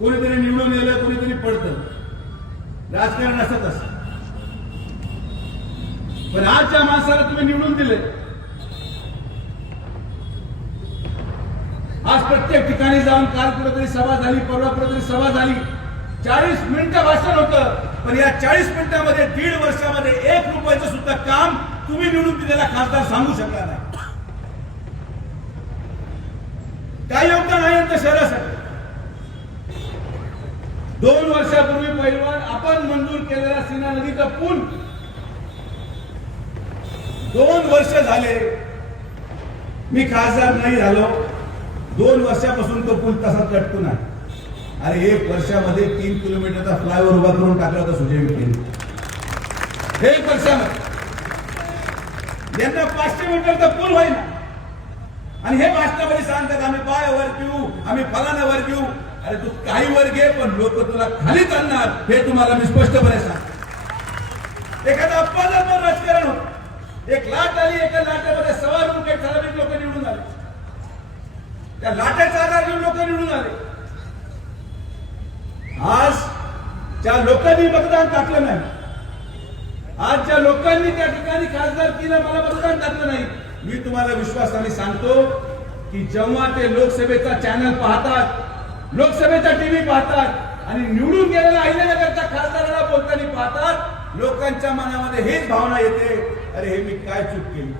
कोणीतरी निवडून गेलं, कोणीतरी पडतं, राजकारण असत असत. पण आज ज्या माणसाला तुम्ही निवडून दिले, आज प्रत्येक ठिकाणी जाऊन काल कुठेतरी सभा झाली, परवा कुठेतरी सभा झाली, 40 मिनिटं भाषण होतं, पण या 40 मिनिटांमध्ये 1.5 वर्षामध्ये 1 रुपयाचं सुद्धा काम तुम्ही निवडून दिलेला खासदार सांगू शकला नाही. काय योगदान आहे यांच्या शहरासाठी? 2 वर्षापूर्वी पहिलवान आपण मंजूर केलेला सीना नदीचा पूल 2 वर्ष झाले, मी खासदार नाही झालो, 2 वर्षापासून तो पूल तसाच लटकून आहे. अरे 1 वर्षामध्ये 3 किलोमीटरचा फ्लायओव्हर उभा करून टाकला होता सुजय विखेने. 1 वर्षामध्ये यांना 500 मीटरचा पूल होईना. आणि हे भाषणामध्ये सांगतात आम्ही पाय वर घेऊ, आम्ही फलाना वर घेऊ. अरे तू काही वर घे, पण लोक तुला खाली चालणार हे तुम्हाला मी स्पष्टपणे सांगतो. एखादा अपवादात्मक राजकारण होत, एक लाट आली, एका लाटेमध्ये 1.25 रुपये ठराविक लोक निवडून आले, त्या लाटेचा आधार घेऊन लोक निवडून आले. आज ज्या लोकांनी मतदान टाकलं नाही, आज ज्या लोकांनी त्या ठिकाणी खासदारकीला मला मतदान टाकलं नाही, मी तुम्हाला विश्वासाने सांगतो की जेव्हा ते लोकसभेचा चॅनल पाहतात, लोकसभेचा टीव्ही पाहतात आणि निवडून गेलेल्या अहिल्यानगरच्या खासदाराला बोलताना पाहतात, लोकांच्या मनामध्ये हेच भावना येते, अरे हे मी काय चूक केली.